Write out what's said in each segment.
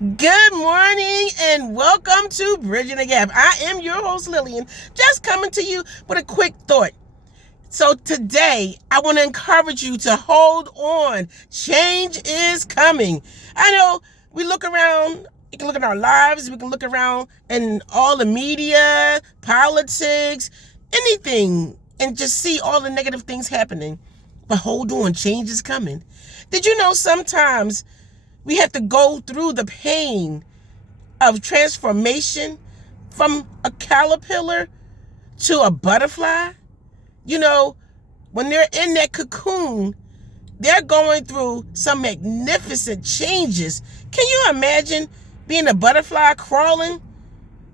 Good morning and welcome to Bridging the Gap. I am your host, Lillian, just coming to you with a quick thought. So today, I want to encourage you to hold on. Change is coming. I know we look around, we can look at our lives, we can look around in all the media, politics, anything, and just see all the negative things happening. But hold on, change is coming. Did you know sometimes we have to go through the pain of transformation from a caterpillar to a butterfly? You know, when they're in that cocoon, they're going through some magnificent changes. Can you imagine being a butterfly crawling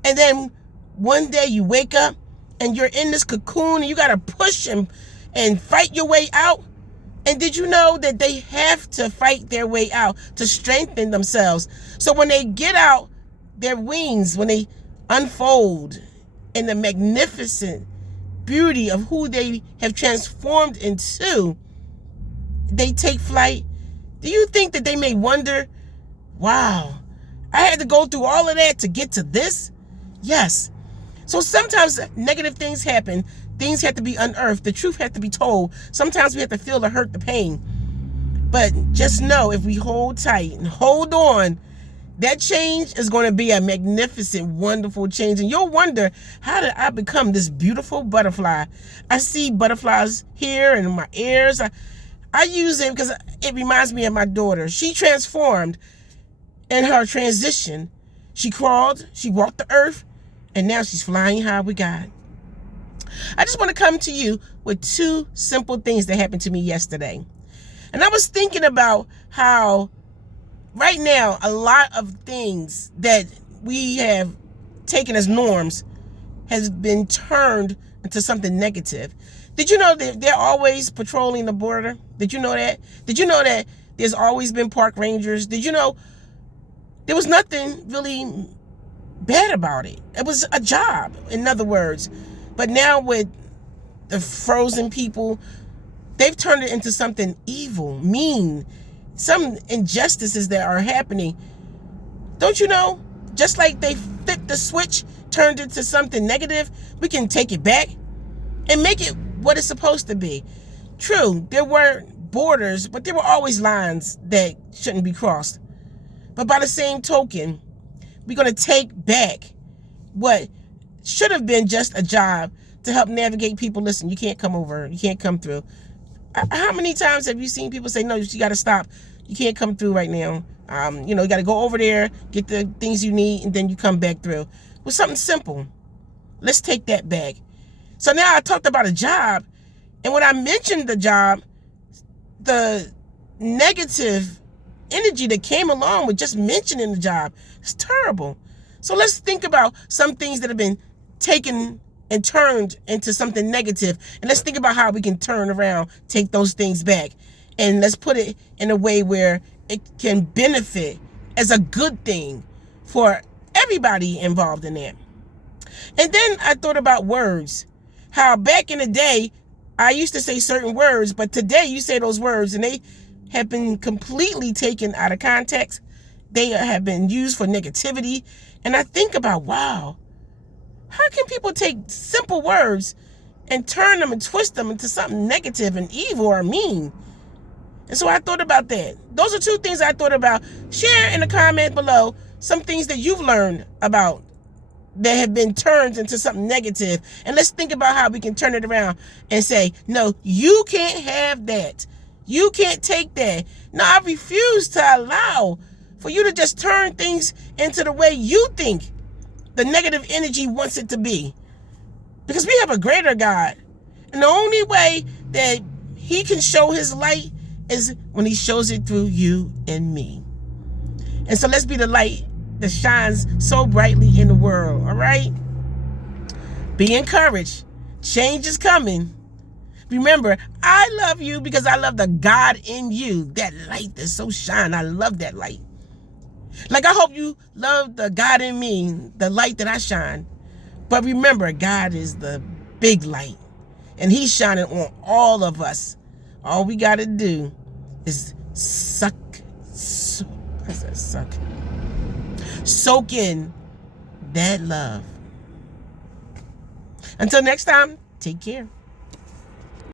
and then one day you wake up and you're in this cocoon and you got to push and fight your way out? And did you know that they have to fight their way out to strengthen themselves? So when they get out, their wings, when they unfold in the magnificent beauty of who they have transformed into, they take flight. Do you think that they may wonder, wow, I had to go through all of that to get to this? Yes. So sometimes negative things happen. Things have to be unearthed. The truth has to be told. Sometimes we have to feel the hurt, the pain. But just know, if we hold tight and hold on, that change is going to be a magnificent, wonderful change. And you'll wonder, how did I become this beautiful butterfly? I see butterflies here and in my ears. I use it because it reminds me of my daughter. She transformed in her transition. She crawled, she walked the earth, and now she's flying high with God. I just want to come to you with two simple things that happened to me yesterday. And I was thinking about how right now a lot of things that we have taken as norms has been turned into something negative. Did you know that they're always patrolling the border? Did you know that? Did you know that there's always been park rangers? Did you know there was nothing really bad about it? It was a job, in other words. But now with the frozen people, they've turned it into something evil, mean, some injustices that are happening. Don't you know? Just like they flipped the switch, turned it to something negative, we can take it back and make it what it's supposed to be. True, there were borders, but there were always lines that shouldn't be crossed. But by the same token, we're going to take back what should have been just a job to help navigate people. Listen, you can't come over. You can't come through. How many times have you seen people say, no, you got to stop. You can't come through right now. You got to go over there, get the things you need, and then you come back through. With something simple. Let's take that back. So now I talked about a job, and when I mentioned the job, the negative energy that came along with just mentioning the job is terrible. So let's think about some things that have been taken and turned into something negative. And let's think about how we can turn around, take those things back. And let's put it in a way where it can benefit as a good thing for everybody involved in that. And then I thought about words. How back in the day, I used to say certain words, but today you say those words and they have been completely taken out of context. They have been used for negativity. And I think about, wow, how can people take simple words and turn them and twist them into something negative and evil or mean? And so I thought about that. Those are two things I thought about. Share in the comment below some things that you've learned about that have been turned into something negative. And let's think about how we can turn it around and say, no, you can't have that. You can't take that. No, I refuse to allow for you to just turn things into the way you think the negative energy wants it to be. Because we have a greater God. And the only way that he can show his light is when he shows it through you and me. And so let's be the light that shines so brightly in the world, all right? Be encouraged. Change is coming. Remember, I love you because I love the God in you. That light that's so shine. I love that light. Like I hope you love the God in me, the light that I shine. But remember, God is the big light. And he's shining on all of us. All we got to do is suck. I said suck. Soak in that love. Until next time, take care.